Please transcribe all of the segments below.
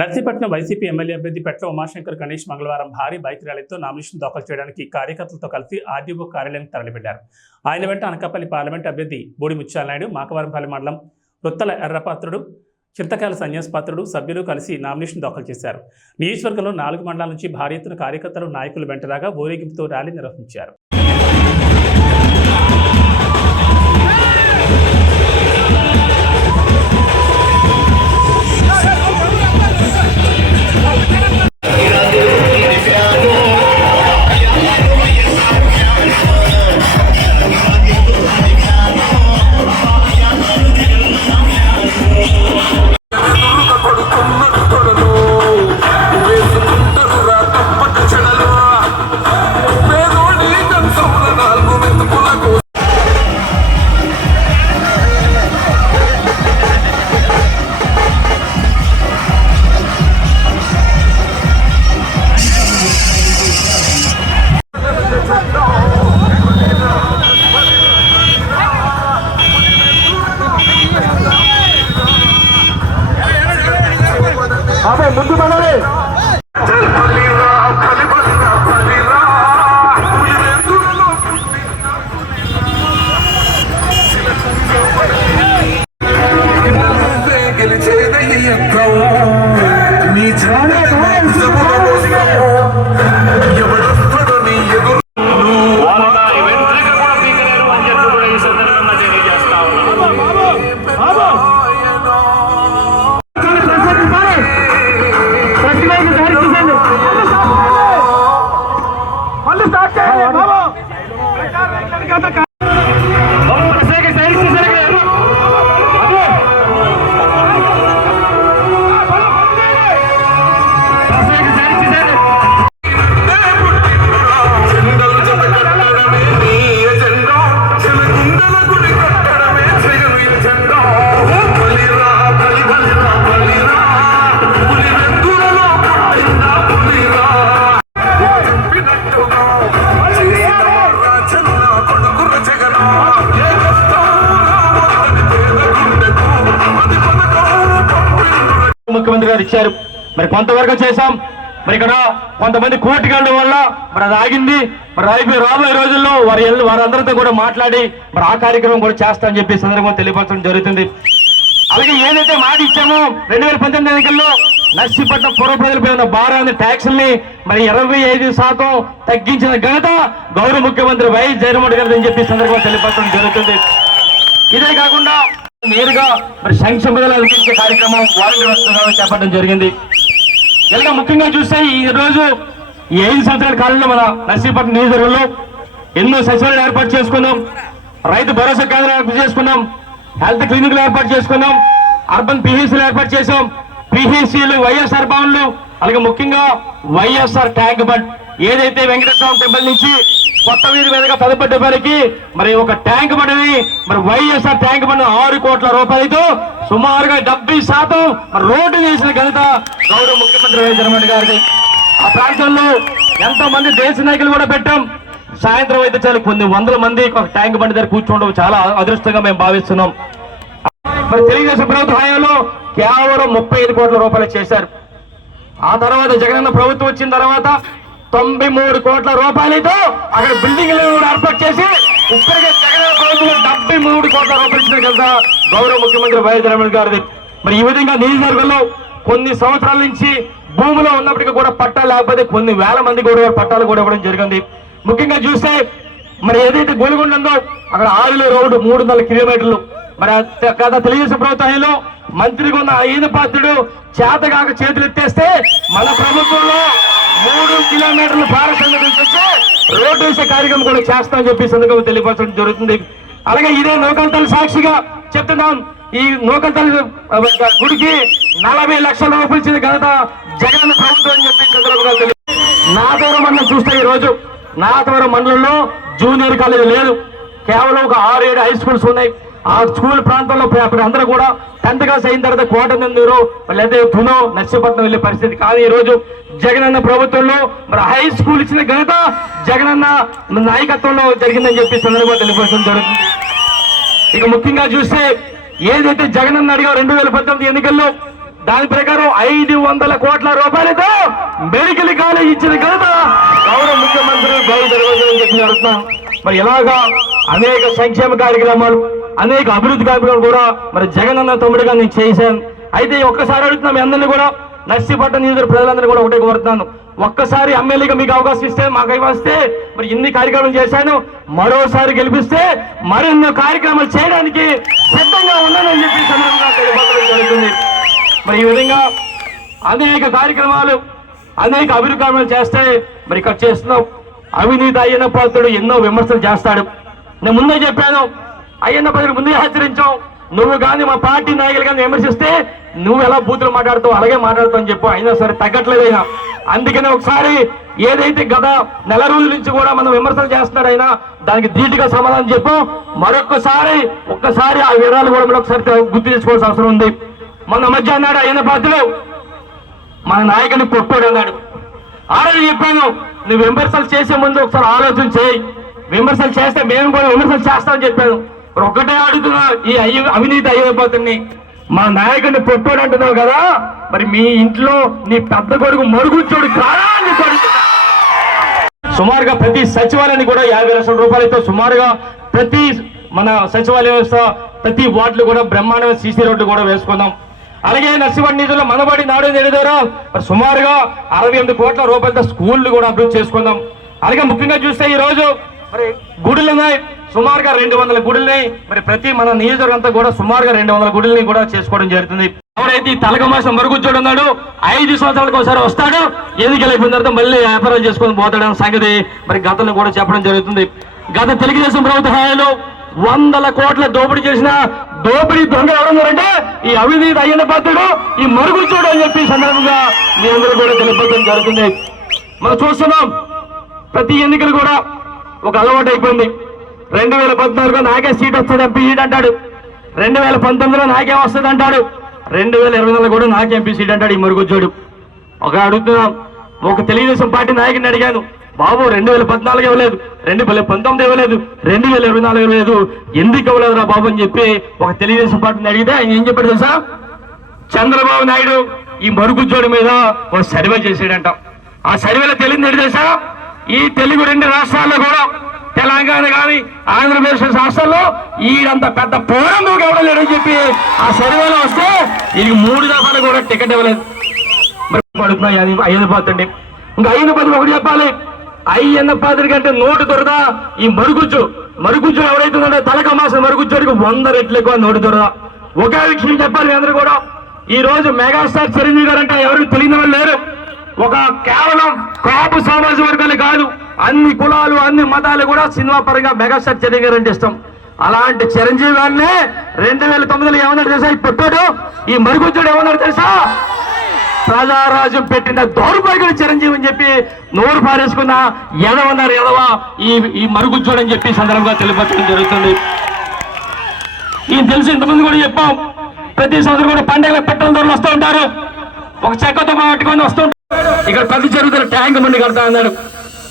Narsipatnam YCP MLA అభ్యర్థి పెట్ల ఉమాశంకర్ గణేష్ మంగళవారం భారీ బైక్ ర్యాలీతో నామినేషన్ దాఖలు చేయడానికి కార్యకర్తలతో కలిసి ఆర్డీఓ కార్యాలయం తరలిపెట్టారు. ఆయన వెంట అనకాపల్లి పార్లమెంట్ అభ్యర్థి బోడి ముత్యాలనాయుడు, మాకవరంపల్లి మండలం వృత్తల ఎర్రపాత్రుడు, చింతకాయల సన్యాసపాత్రుడు సభ్యులు కలిసి నామినేషన్ దాఖలు చేశారు. నియోజకవర్గంలో 4 మండలాల నుంచి భారీ ఎత్తున కార్యకర్తలు, నాయకులు వెంటరాగా ఊరేగింపుతో ర్యాలీ నిర్వహించారు. ముందు మనమే ముఖ్యమంత్రి గారు ఇచ్చారు. మరి కొంతవరకు చేశాం. మరి ఇక్కడ కొంతమంది కోర్టుకి వెళ్ళడం వల్ల మరి అది ఆగింది. మరి రాబోయే రోజుల్లో వారందరితో కూడా మాట్లాడి మరి ఆ కార్యక్రమం కూడా చేస్తామని చెప్పి సందర్భంగా తెలియపరచడం జరుగుతుంది. అలాగే ఏదైతే మాట ఇచ్చామో 2019 ఎన్నికల్లో నర్సీపట్నం పూర్వ ప్రజలపై ఉన్న భారాన్ని ట్యాక్స్ని మరి 25% తగ్గించిన ఘనత గౌరవ ముఖ్యమంత్రి వైఎస్ జగన్మోహన్ గారు అని చెప్పి సందర్భంగా తెలియపరచడం జరుగుతుంది. ఇదే కాకుండా నేరుగా మరి సంక్షేమ పథకాలు అందించే కార్యక్రమం వారంటీ వస్తుందని చేపట్టడం జరిగింది. ఇలా ముఖ్యంగా చూస్తే ఈ రోజు ఈ 5 సంవత్సరాల కాలంలో మన నర్సీపట్నం నియోజకవర్గంలో ఎన్నో సచివాలయాలు ఏర్పాటు చేసుకున్నాం, రైతు భరోసా కేంద్రాలు ఏర్పాటు చేసుకున్నాం, హెల్త్ క్లినిక్లు ఏర్పాటు చేసుకున్నాం, అర్బన్ పిహెచ్సీలు ఏర్పాటు చేసాం, పిహెచ్సీలు, వైఎస్ఆర్ భవన్లు, అలాగే ముఖ్యంగా వైఎస్ఆర్ ట్యాంక్ బండ్ ఏదైతే వెంకటేశ్వర టెంపుల్ నుంచి కొత్త వీధి మీదుగా పెదపడ్డ వారికి మరి ఒక ట్యాంక్ బండ్ని మరి వైఎస్ఆర్ ట్యాంక్ బండ్ 6 కోట్ల రూపాయలతో సుమారుగా 70% మరి రోడ్డు చేసిన ఘనత గౌరవ ముఖ్యమంత్రి వైఎస్ జగన్మోహన్ గారిది. ఆ ప్రాంతంలో ఎంతో మంది దేశ నాయకులు కూడా పెట్టాం. సాయంత్రం అయితే చాలు కొన్ని వందల మంది ఒక ట్యాంక్ బండ్ దగ్గర కూర్చోవడం చాలా అదృష్టంగా మేము భావిస్తున్నాం. మరి తెలుగుదేశం ప్రభుత్వ హయాంలో కేవలం 35 కోట్ల రూపాయలు చేశారు. ఆ తర్వాత జగనన్న ప్రభుత్వం వచ్చిన తర్వాత 93 కోట్ల రూపాయలతో అక్కడ బిల్డింగ్లు ఏర్పాటు చేసి ఇప్పటికే జగన్ ప్రభుత్వం 73 కోట్ల రూపాయలు ఇచ్చిన కదా గౌరవ ముఖ్యమంత్రి వైఎస్ జగన్మోహన్ గారిది. మరి ఈ విధంగా నియోజకవర్గంలో కొన్ని సంవత్సరాల నుంచి భూమిలో ఉన్నప్పటికీ కూడా పట్టాలు లేకపోతే కొన్ని వేల మంది కూడా పట్టాలు కూడా ఇవ్వడం జరిగింది. ముఖ్యంగా చూస్తే మరి ఏదైతే గోలుగొండ ఉందో అక్కడ ఆరులో రోడ్డు 300 కిలోమీటర్లు. మరి గత తెలుగుదేశం ప్రభుత్వంలో మంత్రిగా ఉన్న ఈయన పాత్రుడు చేతగాక చేతులు ఎత్తేస్తే మన ప్రభుత్వంలో 3 కిలోమీటర్లు పారసంగా తీసుకొచ్చి రోడ్డు వేసే కార్యక్రమం కూడా చేస్తామని చెప్పి సందర్భంగా తెలియపరచడం జరుగుతుంది. అలాగే ఇదే నూకలతల్లి సాక్షిగా చెప్తున్నాం, ఈ నూకలతల్లి గుడికి 40 లక్షల రూపాయలు ఇచ్చిన ఘనత జగన్ ప్రభుత్వం అని చెప్పి సందర్భంగా తెలియదు. నాదవరం మండలం చూస్తే ఈ రోజు నాదవరం మండలంలో జూనియర్ కాలేజీ లేదు, కేవలం ఒక 6-7 హై స్కూల్స్ ఉన్నాయి. ఆ స్కూల్ ప్రాంతంలో అందరూ కూడా 10th క్లాస్ అయిన తర్వాత కోటనందూరు లేదా తునో నర్సీపట్నం వెళ్ళే పరిస్థితి. కానీ ఈ రోజు జగనన్న ప్రభుత్వంలో మరి హై స్కూల్ ఇచ్చిన ఘనత జగనన్న నాయకత్వంలో జరిగిందని చెప్పి సందర్భంగా తెలియపరచడం జరుగుతుంది. ఇక ముఖ్యంగా చూస్తే ఏదైతే జగనన్న అడిగా 2019 ఎన్నికల్లో దాని ప్రకారం 500 కోట్ల రూపాయలతో మెడికల్ కాలేజ్ ఇచ్చిన ఘనత గౌరవ ముఖ్యమంత్రి అని చెప్పి అడుగుతున్నాం. మరి ఇలాగా అనేక సంక్షేమ కార్యక్రమాలు, అనేక అభివృద్ధి కార్యక్రమాలు కూడా మరి జగనన్న తమ్ముడిగా నేను చేశాను. అయితే ఒక్కసారి అడుగుతున్నాం మీ అందరినీ కూడా, నర్సీపట్నం నియోజకవర్గ ప్రజలందరూ కూడా ఒకటే కోరుతున్నాను, ఒక్కసారి ఎమ్మెల్యేగా మీకు అవకాశం ఇస్తే, మాకు వస్తే మరి ఇన్ని కార్యక్రమాలు చేశాను, మరోసారి గెలిపిస్తే మరెన్నో కార్యక్రమాలు చేయడానికి సిద్ధంగా ఉన్నానని చెప్పి సందర్భంగా తెలియపరచడం జరుగుతుంది. మరి ఈ విధంగా అనేక కార్యక్రమాలు, అనేక అభివృద్ధి కార్యక్రమాలు చేస్తే మరి ఇక్కడ చేస్తున్నాం. అవినీతి అయ్యన్న పాత్రుడు ఎన్నో విమర్శలు చేస్తాడు. నేను ముందే చెప్పాను, అయ్యన్న పాత్రుడు ముందే హెచ్చరించాం, నువ్వు కానీ మా పార్టీ నాయకులు కానీ విమర్శిస్తే నువ్వు ఎలా బూతులు మాట్లాడుతావు అలాగే మాట్లాడుతావు అని చెప్పు. అయినా సరే తగ్గట్లేదైనా. అందుకని ఒకసారి ఏదైతే గత నెల రోజుల నుంచి కూడా మనం విమర్శలు చేస్తున్నాడు అయినా దానికి ధీటుగా సమాధానం చెప్పు. ఒక్కసారి ఆ వివరాలు కూడా మనం ఒకసారి గుర్తు చేసుకోవాల్సిన అవసరం ఉంది. మొన్న మధ్య అన్నాడు అయ్యన్న పాత్రుడు మన నాయకుడిని పొట్టాడు అన్నాడు. ఆ రోజు చెప్పాను, నువ్వు విమర్శలు చేసే ముందు ఒకసారి ఆలోచన చేయి, విమర్శలు చేస్తే మేము కూడా విమర్శలు చేస్తామని చెప్పాను. ఒక్కటే అడుగుతున్నా, ఈ అవినీతి అయ్యన్న పాత్రుడిని మా నాయకుడిని పొట్టాడు అంటున్నావు కదా, మరి మీ ఇంట్లో నీ పెద్ద కొడుకు మరుగుచ్చోడు కాదా అని అడుగుతున్నా. సుమారుగా ప్రతి సచివాలయాన్ని కూడా 50 లక్షల రూపాయలతో సుమారుగా ప్రతి మన సచివాలయ వ్యవస్థ ప్రతి వార్డులు కూడా బ్రహ్మాండమైన సీసీ రోడ్లు కూడా వేసుకుందాం. అలాగే నర్సీపట్నం నిధుల్లో మనబడి నాడు నేడు ద్వారా సుమారుగా 68 కోట్ల రూపాయలతో స్కూళ్లు కూడా అభివృద్ధి చేసుకుందాం. అలాగే ముఖ్యంగా చూస్తే ఈ రోజు మరి గుడులు ఉన్నాయి, సుమారుగా 200 గుడుల్ని మరి ప్రతి మన నియోజకవర్గం అంతా కూడా సుమారుగా 200 గుడుల్ని కూడా చేసుకోవడం జరుగుతుంది. ఎవరైతే ఈ తలకమాసం మరుగుజ్జోడు ఉన్నాడు 5 సంవత్సరాలకు ఒకసారి వస్తాడు, ఎన్నికలు అయిపోయిన తర్వాత మళ్ళీ వ్యాపారాలు చేసుకొని పోతాడన్న సంగతి మరి గతంలో కూడా చెప్పడం జరుగుతుంది. గత తెలుగుదేశం ప్రభుత్వ హయాంలో 100 కోట్ల దోపిడీ చేసిన దోపిడీ దొంగ ఎవరున్నారంటే ఈ అవినీతి అయ్యన్న పాత్రుడు, ఈ మరుగుజ్జోడు అని చెప్పి సందర్భంగా మీ అందరూ కూడా తెలియపడం జరుగుతుంది. మనం చూస్తున్నాం ప్రతి ఎన్నికలు కూడా ఒక అలవాటు అయిపోయింది. 2014లో నాకే సీట్ వస్తుంది, ఎంపీ సీట్ అంటాడు. 2019లో నాకేం వస్తుంది అంటాడు. 2024లో కూడా నాకే ఎంపీ సీట్ అంటాడు ఈ మరుగుజ్జోడు. ఒక అడుగుతున్నాం, ఒక తెలుగుదేశం పార్టీ నాయకుడిని అడిగాను, బాబు 2014 ఇవ్వలేదు, 2019 ఇవ్వలేదు, 2024 ఇవ్వలేదు, ఎందుకు ఇవ్వలేదురా బాబు అని చెప్పి ఒక తెలుగుదేశం పార్టీని అడిగితే ఆయన ఏం చెప్పాడు తెలుసా? చంద్రబాబు నాయుడు ఈ మరుగుజ్జోడి మీద ఒక సర్వే చేసాడంట. ఆ సర్వేలో తెలియదు ఏంటి తెలుసా? ఈ తెలుగు 2 రాష్ట్రాల్లో కూడా, తెలంగాణ కానీ ఆంధ్రప్రదేశ్ రాష్ట్రాల్లో ఈడంత పెద్ద పోరం ఇవ్వలేడని చెప్పి ఆ సర్వేలో వస్తే ఇది 3 దఫాలు కూడా టికెట్ ఇవ్వలేదు. మరి పడుతున్నాయి అయ్యన్న పాత్రుడి. ఇంకా అయ్యన్న పాత్రుడు ఒకటి చెప్పాలి, అయ్యన్న పాత్రుడి కంటే నోటు దొరదా ఈ మరుగుజ్జు ఎవరైతే ఉందో తలకమాసిన మరుగుజ్జోడికి 100 రెట్లు ఎక్కువ నోటు దొరదా. ఒకే విషయం చెప్పాలి అందరూ కూడా, ఈ రోజు మెగాస్టార్ చిరంజీవి గారు అంటే ఎవరికి తెలియని వాళ్ళు లేరు. ఒక కేవలం కాపు సామాజిక వర్గాలు కాదు, అన్ని కులాలు అన్ని మతాలు కూడా సినిమా పరంగా మెగాస్టార్ చిరంజీవి గారు అంటే ఇష్టం. అలాంటి చిరంజీవి గారినే 2009లో ఏమన్నాడు తెలుసా? ఈ పొట్టాడు ఈ మరుగుజ్జోడు ఏమన్నాడు తెలుసా? ప్రజారాజ్యం పెట్టిన దౌర్భాగ్యుడు చిరంజీవి అని చెప్పి నోరు పారేసుకున్న ఎదవన్నారు ఎదవా ఈ మరుగుజ్జోడు అని చెప్పి సందర్భంగా తెలియపరచడం జరుగుతుంది. ఈ తెలిసి ఇంతమంది కూడా చెప్పాం, ప్రతి సంవత్సరం కూడా పండుగల పెట్రోల్ ధరలు వస్తూ ఉంటారు, ఒక చెక్కతో పట్టుకొని వస్తుంటారు. ఇక్కడ ప్రతి జరుగుతున్న ట్యాంక్ మండి కడతా అన్నాడు,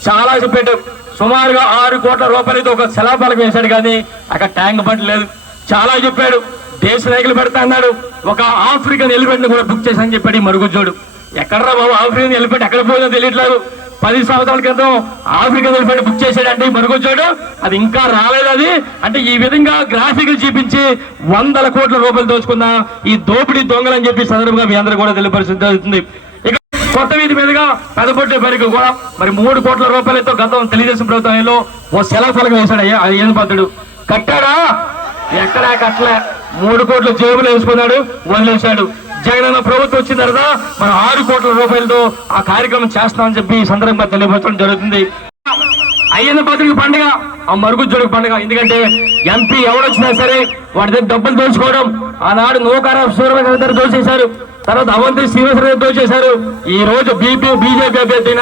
చాలా చెప్పాడు. సుమారుగా 6 కోట్ల రూపాయలతో ఒక శిలాఫలకం వేశాడు, కానీ అక్కడ ట్యాంక్ బండి లేదు. చాలా చెప్పాడు, దేశ నాయకులు పెడతా అన్నాడు. ఒక ఆఫ్రికన్ ఎలిఫెంట్ కూడా బుక్ చేశానని చెప్పాడు ఈ మరుగుజ్జోడు. ఎక్కడరా బాబు ఆఫ్రికన్ ఎలిఫెంట్ ఎక్కడ పోయిందో తెలియట్లేదు. 10 సంవత్సరాల క్రితం ఆఫ్రికన్ ఎలిఫెంట్ బుక్ చేశాడంటే ఈ మరుగుజ్జోడు, అది ఇంకా రాలేదు. అది అంటే ఈ విధంగా గ్రాఫిక్లు చూపించి 100 కోట్ల రూపాయలు దోచుకున్న ఈ దోపిడీ దొంగలని చెప్పి సందర్భంగా మీ అందరూ కూడా తెలియపరిస్థితి జరుగుతుంది. ఇక కొత్త వీధి మీదుగా పెదపొట్టే పేరుకు కూడా మరి 3 కోట్ల రూపాయలతో గతం తెలుగుదేశం ప్రభుత్వంలో ఓ శిలాఫలకం వేశాడు అయ్యన్న పాత్రుడు. కట్టాడా? ఎక్కడా కట్టలే. 3 కోట్ల జేబులు వేసుకున్నాడు, వదిలేశాడు. జగనన్న ప్రభుత్వం వచ్చిన తర్వాత మనం 6 కోట్ల రూపాయలతో ఆ కార్యక్రమం చేస్తామని చెప్పి ఈ సందర్భంగా తెలియపరచడం జరుగుతుంది. అయ్యన్న పాత్రుడికి పండుగ, ఆ మరుగుజ్జోడికి పండుగ. ఎందుకంటే ఎంపీ ఎవడొచ్చినా సరే వాడి దగ్గర డబ్బులు దోచుకోవడం. ఆనాడు నూకార సూర్యబాబు దగ్గర దోచేశారు, తర్వాత అవంతి శ్రీనివాసరావు దోచేశారు. ఈ రోజు బీజేపీ అభ్యర్థి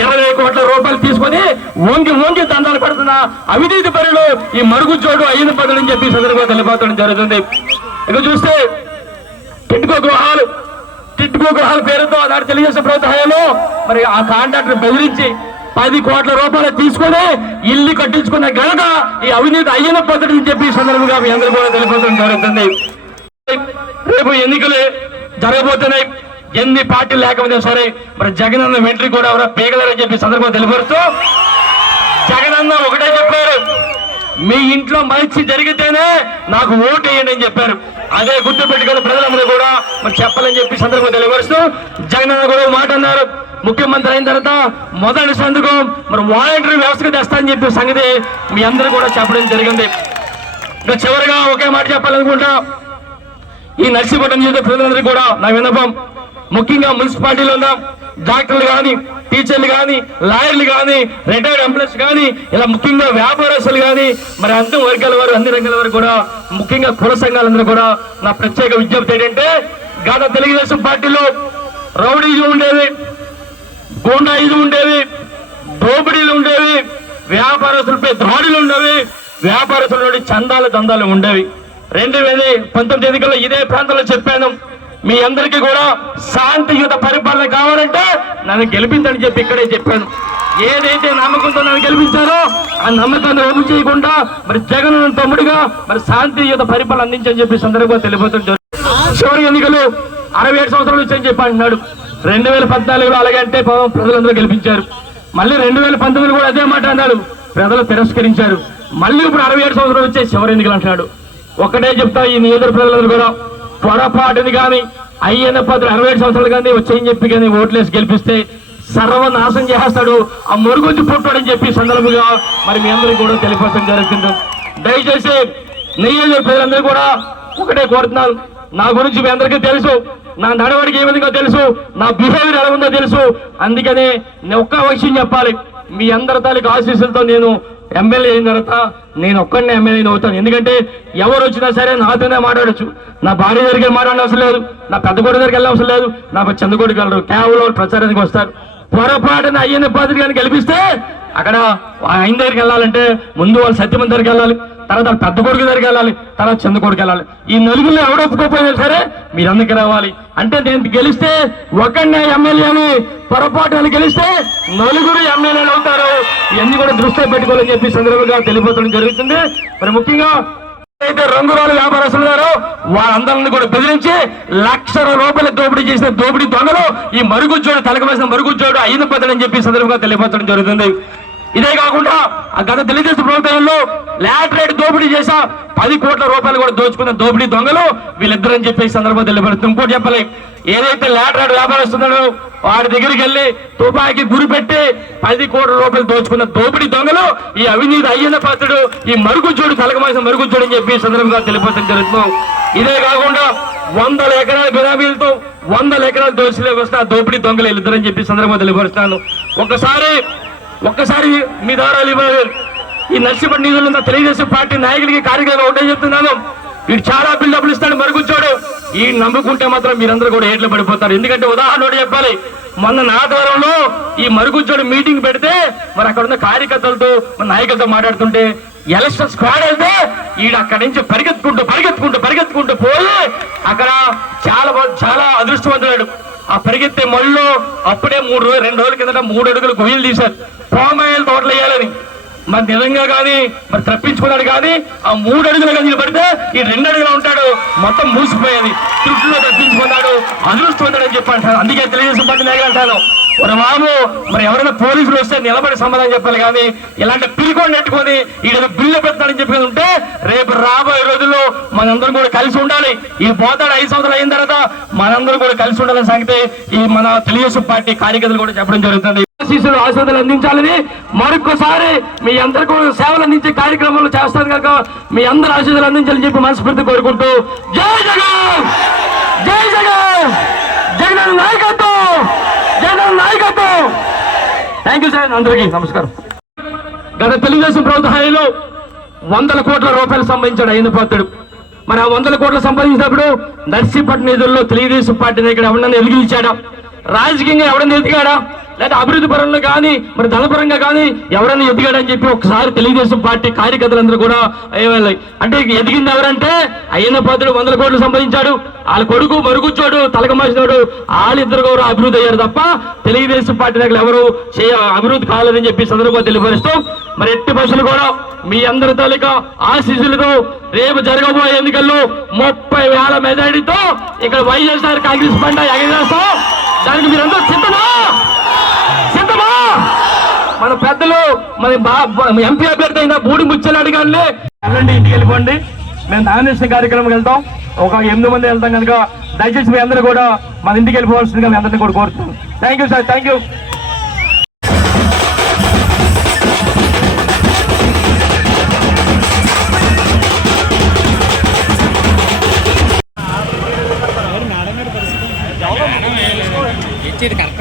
20 కోట్ల రూపాయలు తీసుకొని వంగి దందాలు పెడుతున్న అవినీతి పనులు ఈ మరుగుజ్జోడు అయ్యన్న పాత్రుడు అని చెప్పి సందర్భంగా తెలియపరచడం జరుగుతుంది. ఇక చూస్తే టిట్కో గృహాల పేరుతో ఆనాడు తెలుగుదేశం ప్రభుత్వ హయాంలో మరి ఆ కాంట్రాక్టర్ బెదిరించి 10 కోట్ల రూపాయలు తీసుకొని ఇల్లు కట్టించుకున్న ఘనత ఈ అవినీతి అయ్యన్న పాత్రుడు అని చెప్పి సందర్భంగా మీ అందరూ కూడా తెలియపరచడం జరుగుతుంది. రేపు ఎన్నికలే, జరగబోతున్నాయి. ఎన్ని పార్టీలు లేకపోతే సరే మరి జగనన్న వెంట్రీ కూడా ఎవరో పేగలరని చెప్పి సందర్భంగా తెలియపరుస్తూ జగనన్న ఒకటే చెప్పారు, మీ ఇంట్లో మంచి జరిగితేనే నాకు ఓటు వేయండి అని చెప్పారు. అదే గుర్తు పెట్టుకుని ప్రజలందరూ కూడా మరి చెప్పాలని చెప్పి సందర్భంగా తెలియపరుస్తూ జగనన్న కూడా మాట అన్నారు, ముఖ్యమంత్రి అయిన తర్వాత మొదటి సంతకం మరి వాలంటరీ వ్యవస్థకు తెస్తానని చెప్పి సంగతి మీ అందరూ కూడా చెప్పడం జరిగింది. ఇంకా చివరిగా ఒకే మాట చెప్పాలనుకుంటా, ఈ నర్సీపట్నం చేసే ప్రజలందరికీ కూడా నా విన్నపం, ముఖ్యంగా మున్సిపాలిటీలో ఉన్న డాక్టర్లు కానీ, టీచర్లు కానీ, లాయర్లు కానీ, రిటైర్డ్ ఎంప్లాయీస్ కానీ, ఇలా ముఖ్యంగా వ్యాపారస్తులు కానీ, మరి అన్ని వర్గాల వారు, అన్ని రంగాల వారు కూడా, ముఖ్యంగా కుల సంఘాలందరూ కూడా నా ప్రత్యేక విజ్ఞప్తి ఏంటంటే, గత తెలుగుదేశం పార్టీలో రౌడీజం ఉండేది, గూండాయిజం ఉండేవి, దోపిడీలు ఉండేవి, వ్యాపారస్తులపై దాడులు ఉండేవి, వ్యాపారస్తుల నుండి చందాల దందాలు ఉండేవి. 2019 ఎన్నికల్లో ఇదే ప్రాంతంలో చెప్పాను, మీ అందరికీ కూడా శాంతియుత పరిపాలన కావాలంటే నన్ను గెలిపించని చెప్పి ఇక్కడే చెప్పాను. ఏదైతే నమ్మకంతో నన్ను గెలిపించారో ఆ నమ్మకాన్ని వమ్ము చేయకుండా మరి జగన్ తమ్ముడిగా మరి శాంతియుత పరిపాలన అందించని చెప్పి సందర్భంగా తెలియబోతుంది. చివరి ఎన్నికలు 67 సంవత్సరాలు వచ్చని చెప్పి అంటున్నాడు. 2014లో అలాగే అంటే ప్రజలందరూ గెలిపించారు. మళ్ళీ 2019 కూడా అదే మాట అన్నాడు, ప్రజలు తిరస్కరించారు. మళ్ళీ ఇప్పుడు 67 సంవత్సరాలు వచ్చే చివరి ఎన్నికలు అంటున్నాడు. ఒకటే చెప్తా, ఈ నియోజక ప్రజలందరూ కూడా పొరపాటుని కానీ అయ్యన్న పద్ధతి 67 సంవత్సరాలు కానీ వచ్చేయని చెప్పి కానీ ఓట్లేసి గెలిపిస్తే సర్వనాశం చేస్తాడు, ఆ మురుగుంచి పుట్టాడని చెప్పి సందర్భంగా మరి మీ అందరికీ కూడా తెలియపరచడం జరుగుతుంది. దయచేసి నియోజక ప్రజలందరూ కూడా ఒకటే కోరుతున్నాను, నా గురించి మీ అందరికీ తెలుసు, నా నడవడికి ఏ విధంగా తెలుసు, నా బిహేవియర్ ఎలా ఉందో తెలుసు. అందుకనే నేను ఒక్క విషయం చెప్పాలి, మీ అందరి తాలూకు ఆశీస్సులతో నేను ఎమ్మెల్యే అయిన తర్వాత నేను ఒక్కడినే ఎమ్మెల్యే అవుతాను. ఎందుకంటే ఎవరు వచ్చినా సరే నాతోనే మాట్లాడచ్చు, నా భార్య దగ్గరికి మాట్లాడే అవసరం లేదు, నా పెద్ద కొడుకు దగ్గరికి వెళ్ళే అవసరం లేదు, నా చిన్న కొడుకు వెళ్ళరు, కేవలం ప్రచారానికి వస్తారు. పొరపాటున అయ్యన్న పాత్ర కానీ గెలిపిస్తే అక్కడ ఆయన దగ్గరికి వెళ్ళాలంటే ముందు వాళ్ళు సత్యమంత దగ్గరికి వెళ్ళాలి, తర్వాత పెద్ద కొడుకు దగ్గరికి వెళ్ళాలి, తర్వాత చిన్న కొడుకు వెళ్ళాలి. ఈ నలుగురిలో ఎవడొప్పుకోపోయినా సరే మీరు అందుకు రావాలి. అంటే నేను గెలిస్తే ఒకరినే ఎమ్మెల్యేని, పొరపాటు గెలిస్తే నలుగురు ఎమ్మెల్యేలు అవుతారు. ఇవన్నీ కూడా దృష్టిలో పెట్టుకోవాలని చెప్పి సందర్భంగా తెలియపోవడం జరుగుతుంది. మరి ముఖ్యంగా అయితే రంగురాలు వ్యాపారస్తులు గారు వారందరినీ కూడా బెదిరించి ₹1,00,000 దోపిడీ చేసిన దోపిడీ దొంగలు ఈ మరుగుజ్జోడు తలకు వేసిన మరుగుజ్జోడు అయిన పద్ధతి చెప్పి సందర్భంగా తెలియపరచడం జరుగుతుంది. ఇదే కాకుండా గత తెలుగుదేశం ప్రభుత్వంలో లాటరేట్ దోపిడీ చేసా ₹10 కోట్ల కూడా దోచుకున్న దోపిడీ దొంగలు వీళ్ళిద్దరని చెప్పి సందర్భంగా తెలియపడుతుంది. ఇంకోటి చెప్పాలి, ఏదైతే లాటరేట్ వ్యాపారస్తున్నాడో వాడి దగ్గరికి వెళ్ళి తుపాకి గురి పెట్టి ₹10 కోట్ల దోచుకున్న దోపిడీ దొంగలు ఈ అవినీతి అయ్యన్న పాత్రుడు ఈ మరుగుజ్జోడు తలకమాసిన మరుగుజ్జోడు అని చెప్పి సందర్భంగా తెలియపరచడం జరుగుతుంది. ఇదే కాకుండా 100 ఎకరాల బినామీలతో 100 ఎకరాల దోషులకు వస్తే ఆ దోపిడీ దొంగలు వీళ్ళిద్దరని చెప్పి సందర్భంగా తెలియపరుస్తున్నాను. ఒక్కసారి మీ ద్వారా ఈ నర్సీపట్నం నిధులు ఉన్న తెలుగుదేశం పార్టీ నాయకులకి కార్యక్రమం ఒకటే చెప్తున్నాను, వీడు చాలా బిల్డప్లు ఇస్తాడు మరుగుజ్జోడు, ఈ నమ్ముకుంటే మాత్రం మీరందరూ కూడా ఏట్లు పడిపోతారు. ఎందుకంటే ఉదాహరణ ఒకటి చెప్పాలి, మొన్న నాదవరంలో ఈ మరుగుజ్జోడు మీటింగ్ పెడితే మరి అక్కడ ఉన్న కార్యకర్తలతో మన నాయకులతో మాట్లాడుతుంటే ఎలక్షన్ స్క్వాడ్ వెళ్తే ఈడ అక్కడి నుంచి పరిగెత్తుకుంటూ పోయి అక్కడ చాలా అదృష్టవంతుడు. ఆ పరిగెత్తే మళ్ళీ అప్పుడే 2 రోజుల కిందట 3 అడుగులు గొయ్యలు తీశారు పామాయిల్ తోటలు వేయాలని. మరి నిజంగా కానీ మరి తప్పించుకున్నాడు, కానీ ఆ 3 అడుగులు కానీ పడితే ఈ 2 అడుగులు ఉంటాడు, మొత్తం మూసిపోయేది. చుట్టూలో తప్పించుకున్నాడు, అదృష్టవంతుడని చెప్పి అంటాను. అందుకే తెలుగుదేశం పార్టీ నాయకులు అంటాను, బాబు మరి ఎవరైనా పోలీసులు వస్తే నిలబడి సమాధానం చెప్పాలి, కానీ ఇలాంటి పిరికోండి నెట్టుకొని ఈయన బిల్లు పెడతాడని చెప్పి ఉంటే రేపు రాబోయే రోజుల్లో మనందరం కూడా కలిసి ఉండాలి. ఈ పోతాడు 5 సంవత్సరాలు అయిన తర్వాత మనందరం కూడా కలిసి ఉండాలని సంగతి ఈ మన తెలుగుదేశం పార్టీ కార్యకర్తలు కూడా చెప్పడం జరుగుతుంది. ఆశీస్సులు అందించాలని మరొకసారి మీ అందరికీ సేవలు అందించే కార్యక్రమాలు చేస్తారు కనుక మీ అందరు ఆశీస్సులు అందించాలని చెప్పి మనస్ఫూర్తి కోరుకుంటూ జై జగన్, జై జగన్, జగన్ నాయకత్వం, జగన్ నాయకత్వం. థ్యాంక్ యూ సార్, అందరికీ నమస్కారం. గత తెలుగుదేశం ప్రభుత్వ హయాంలో ₹100 కోట్ల సంపాదించాడు అయిన పాత్రుడు. మరి ఆ 100 కోట్లు సంపాదించినప్పుడు నర్సీపట్నం నిధుల్లో తెలుగుదేశం పార్టీ ఇక్కడ ఎవరన్నా ఎదిగించాడా, రాజకీయంగా ఎవడన్నా ఎదిగాడా, లేదా అభివృద్ధి పరంలో కానీ మరి ధనపరంగా కానీ ఎవరైనా ఎదిగాడని చెప్పి ఒకసారి తెలుగుదేశం పార్టీ కార్యకర్తలందరూ కూడా అంటే ఎదిగింది ఎవరంటే అయ్యన్న పాత్రుడు 100 కోట్లు సంపాదించాడు, వాళ్ళ కొడుకు మరుగుచ్చోడు తలకమాసినోడు వాళ్ళిద్దరు కూడా అభివృద్ధి అయ్యారు తప్ప తెలుగుదేశం పార్టీ దగ్గర ఎవరు అభివృద్ధి కాలేదని చెప్పి సందర్భంగా తెలియపరుస్తూ మరి ఎట్టి బస్సులు కూడా మీ అందరి తాలూకా ఆశీస్సులతో రేపు జరగబోయే ఎన్నికల్లో 30,000 మెజారిటీతో ఇక్కడ వైఎస్ఆర్ కాంగ్రెస్ పంట ఎగరేస్తాం. దానికి మీరందరూ సిద్ధమా? మన పెద్దలు మన ఎంపీ అభ్యర్థి అయిన బూడి ముచ్చలాడి గారిని వెళ్ళండి, ఇంటికి వెళ్ళిపోండి. మేము నామినేషన్ కార్యక్రమం వెళ్తాం, ఒక 8 మంది వెళ్తాం కనుక దయచేసి మీ అందరూ కూడా మన ఇంటికి వెళ్ళిపోవాల్సిందిగా మీ అందరినీ కూడా కోరుతున్నాం. Thank you sir, thank you. ఇచ్చేది కరెక్ట్.